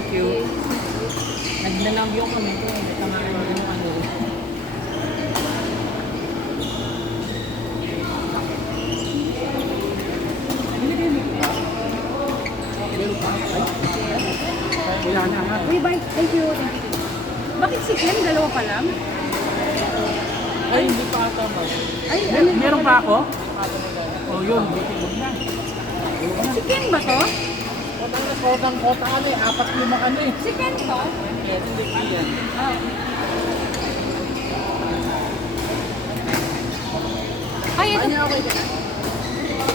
Thank you. Naglalambyo kami ito. Tamaan mo yung ano. Wala na ha. Uy, bye. Thank you. Bakit si Ken? Dalawa pa lang? Ay, hindi pa ata ba? Ay, ano? Meron pa ako? Oh, yun. Huwag na. Si Ken ba to? Kota ano eh. 4-5 ano eh. Si Ken to? Yes, hindi pa yan. Ay, ito.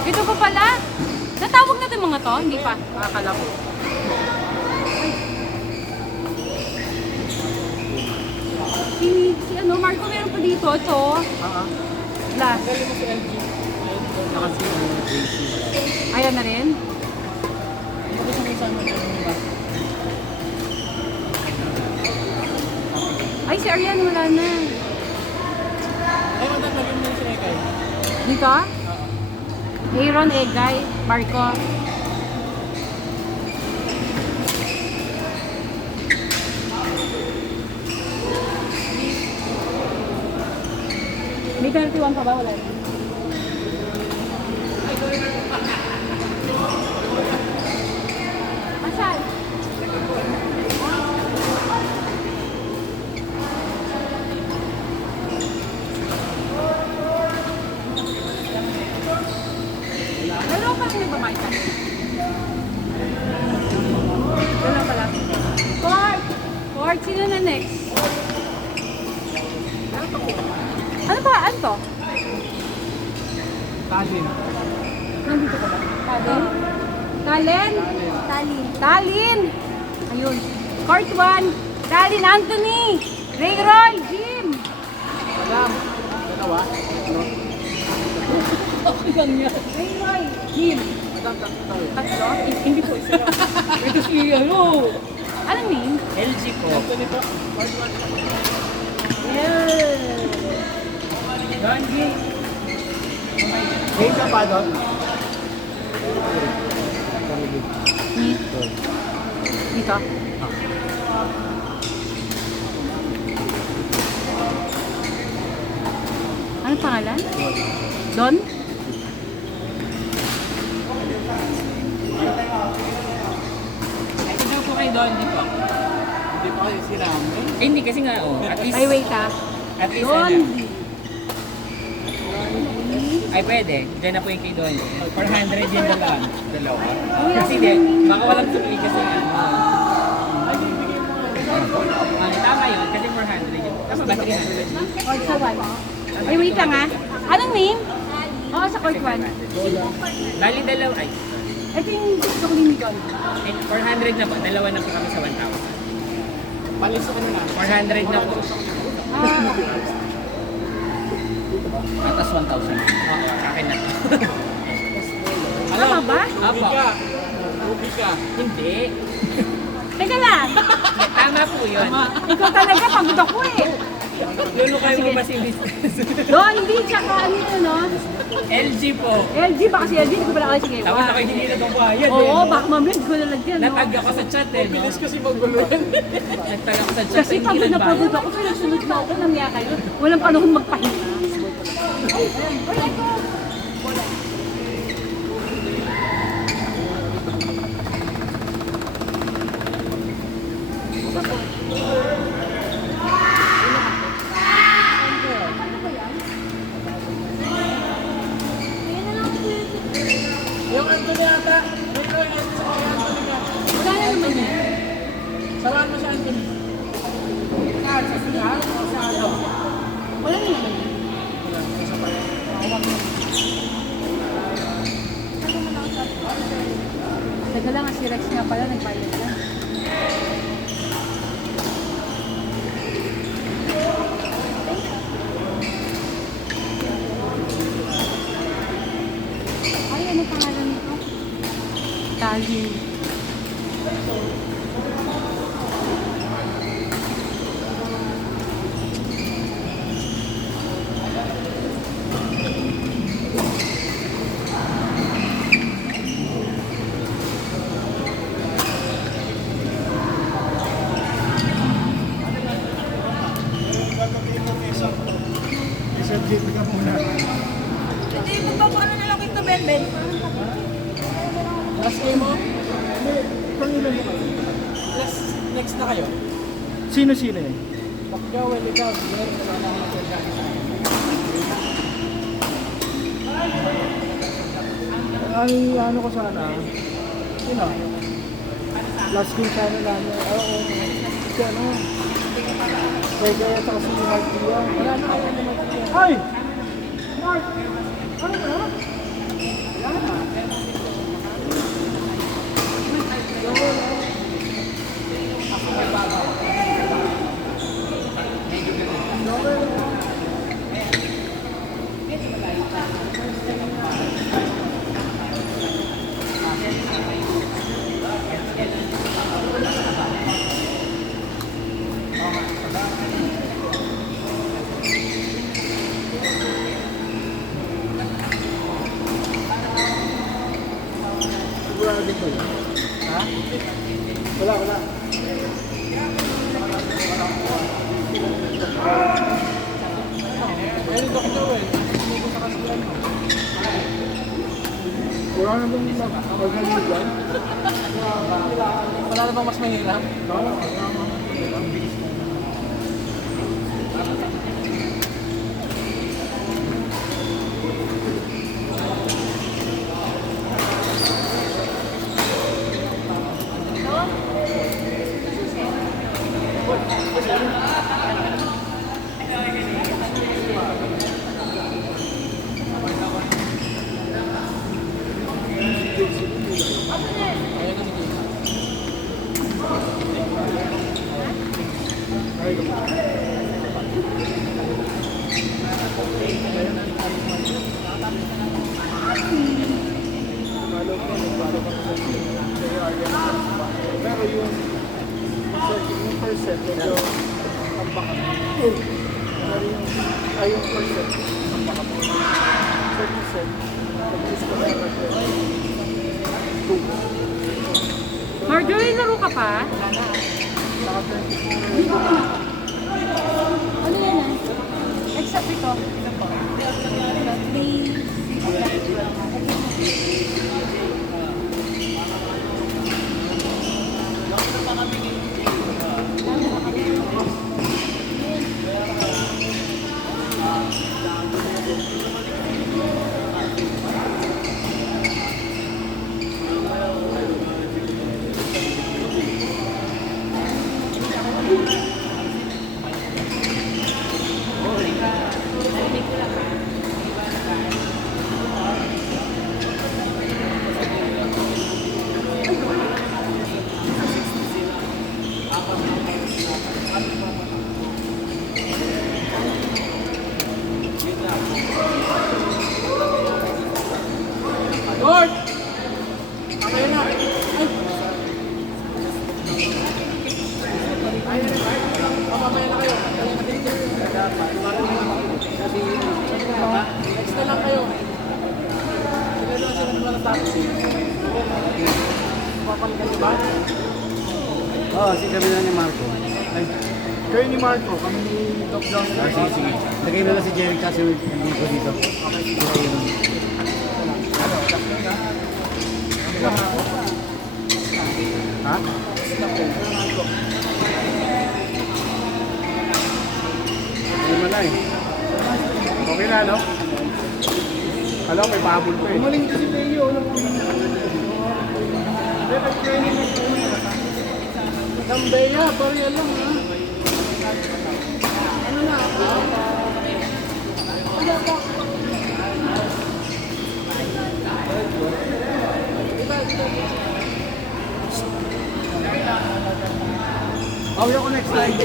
Ito pa pala. Natawag natin mga to? Hindi pa. Akala ko. Si ano, Marco, meron pa dito. Ito. Last. Galing mo si LG. Nakasi yung AC. Ayan na rin. Hindi ko isama na yung iba. Ay, si Arian, wala na. Ay, madam, lagyan mo si Ekay. Dito? Aaron, Egay, Marco. May 31 pa ba? Wala na. Asan? Meron pa rin nagbabayad ka. Wala pala. Court! Court, sino na next? Ano ba? Ano to? Tajin. Nandito ka ba? Talin? Talin? Talin. Talin! Ayun. Court 1. Talin Anthony! Ray Roy! Jim! Madam. Dalawa. Ano? Okay lang yan. Ray Roy! Jim! Madam, tatlo. Tatlo? Hindi po isa lang. Ito si ano? Anong name? LG po. Ito nito. Yeah! Ganji. Hey, ka pa doon? Dito? Ano pangalan? Don? Ay, ito po kayo doon, di po. Hindi pa kayo sinama. Eh, hindi kasi nga, oh. At least, Ay, wait ah. at least, Don! ano. Ay, pwede. Diyan na po yung kay Don. 400 yung dalawa. Dalawa. Kasi di, baka walang supli kasi nga. Tama yun, kasi 400 yun. Tama ba 300? O, sa one. Ay, wait lang ah. Anong name? Oo, sa court one. Bali dalawa, ay. Ito yung gusto ko din ni Don. 400 na po, dalawa na po kami sa 1,000. Palis ano na? 400 na po. Ah, okay. Atas 1,000. Oo, akin na. Tama ba? Apo. Ruby ka. Hindi. Teka lang. Tama po yun. Ikaw talaga, pagod ako eh. Lulo kayo mo ba si business? Don, hindi. Tsaka ano yun, no? LG po. LG, baka si LG, hindi ko pala kasi sige. Tapos ako hindi na itong bayad eh. Oo, baka mamaya hindi ko nalagyan, no? Natag ako sa chat eh. No? Bilis kasi magulo yan. Nagtag ako sa chat. Kasi hindi pagod na nagbayad. pagod ako, pinagsunod na ako, nangya kayo. Walang panahon magpahinga. Ay, ito. Yung Anthony ata. Wait, sa kaya Anthony ka. Wala na naman yan. Sarahan mo si Anthony. Sa sinahan o sa ano? Wala na naman yan. Teka lang, si Rex nga pala, nagbayad na. Ay, ano pangalan nito? Talin. Hindi, magpapaano na lang ito, Ben. Last game mo? Pangilan mo kayo? Next na kayo. Sino-sino eh? Pagkaw, ikaw, meron na lang ako mag-organize. Ano ko sana? Yun o. Last game sana namin. Oo. Si ano? Kaya sa kasi yung Mark Dia. Wala na kayo na mag-organize. Ay! Mark! Ano ba? Sigurado ko yun. Ha? Wala. Meron ko ito eh. Hindi ko sa kasiyan mo. Wala na bang mag-organize dyan? Wala na bang mas mahirap? Pero yung percent, medyo ang baka. Pero yung percent, ang baka. 30%, at least ko na Marjorie, laro ka pa? Ano yan ah? Except ito. May... Lord! Okay na. Ay! Mamamaya na kayo. Next na lang kayo. Sila doon sila naman sa akin. Papalitan niyo ba? Oo, si kami na ni Marco. Ay, Kayo ni Marco, kami ni Doc John. sige. Lagay mo lang si Jerry kasi hindi ko dito. Ha? Hindi mo na eh. Okay na, no? Alam, may pahabol ko eh. Umaling kasi Peo. Gambeya, barya lang ha. Ano na? Awya ko next slide.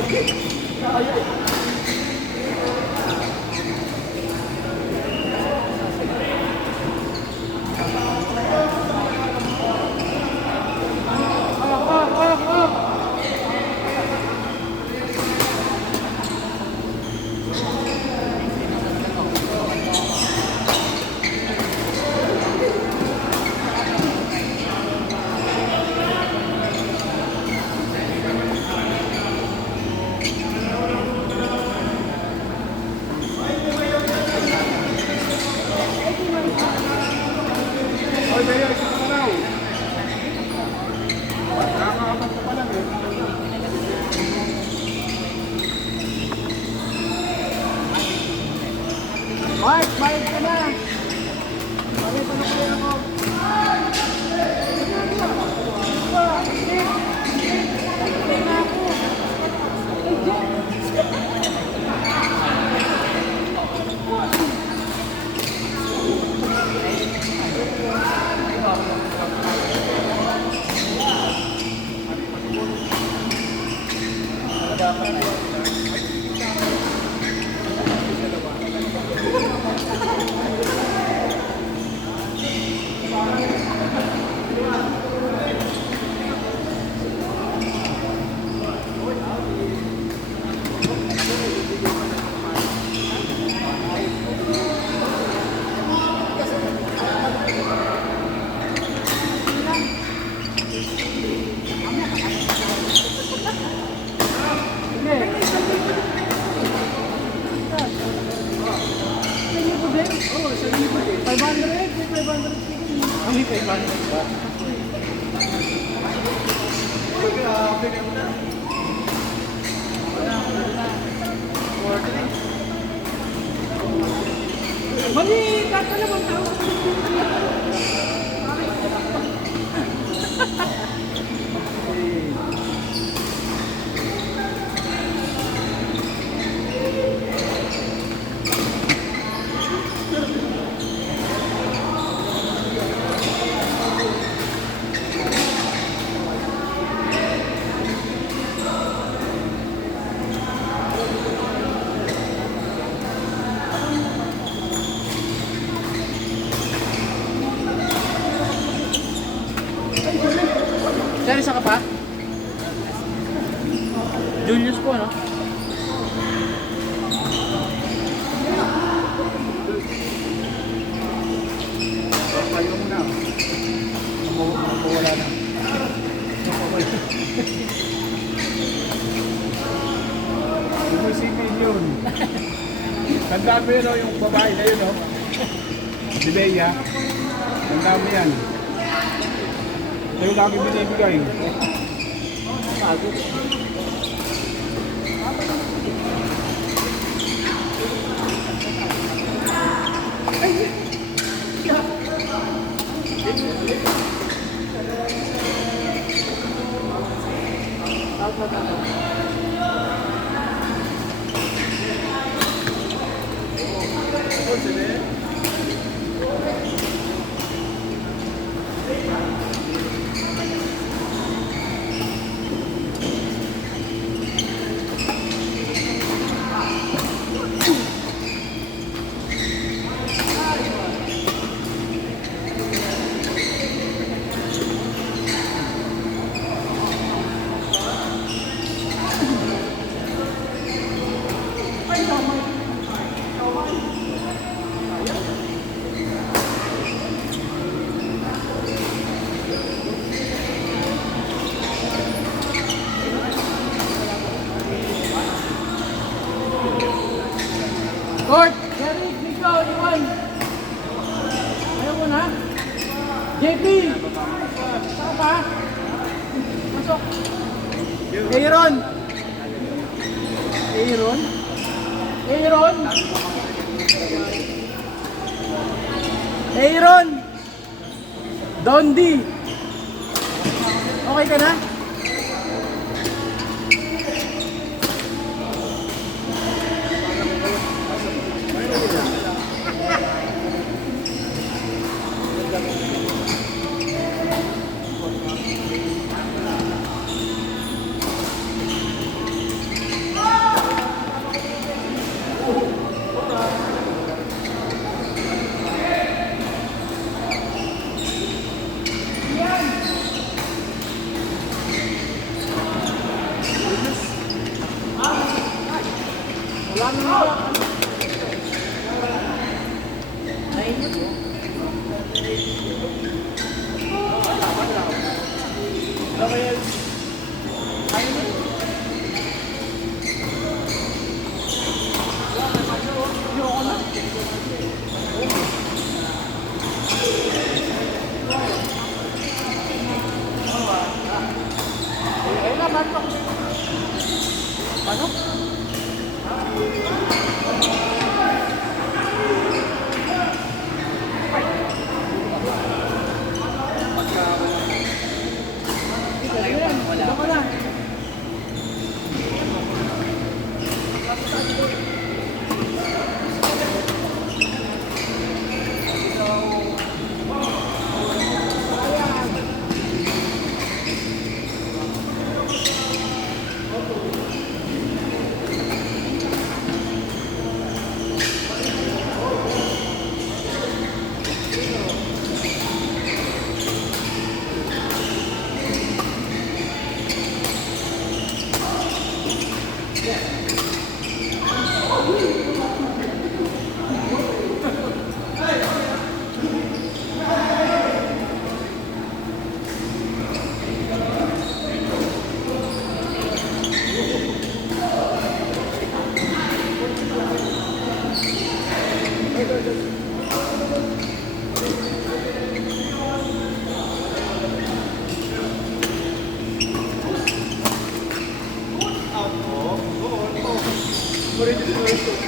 Kami 500 ba? Mami, kata naman tao. Sir, isa ka pa? Julius po, ano? Kayo muna. Wala na. Inisipin yun. Tandaan mo yun, oh, yung babae na yun, oh. Si Bea. Tandaan mo yan. Sa'yo lagi binibigay. Court, Derek, Nico, Iwan. Ayaw mo na? JP! Saan pa? Masok. Aaron! Aaron? Aaron! Aaron! Dondi! Okay ka na? mo rin yung first.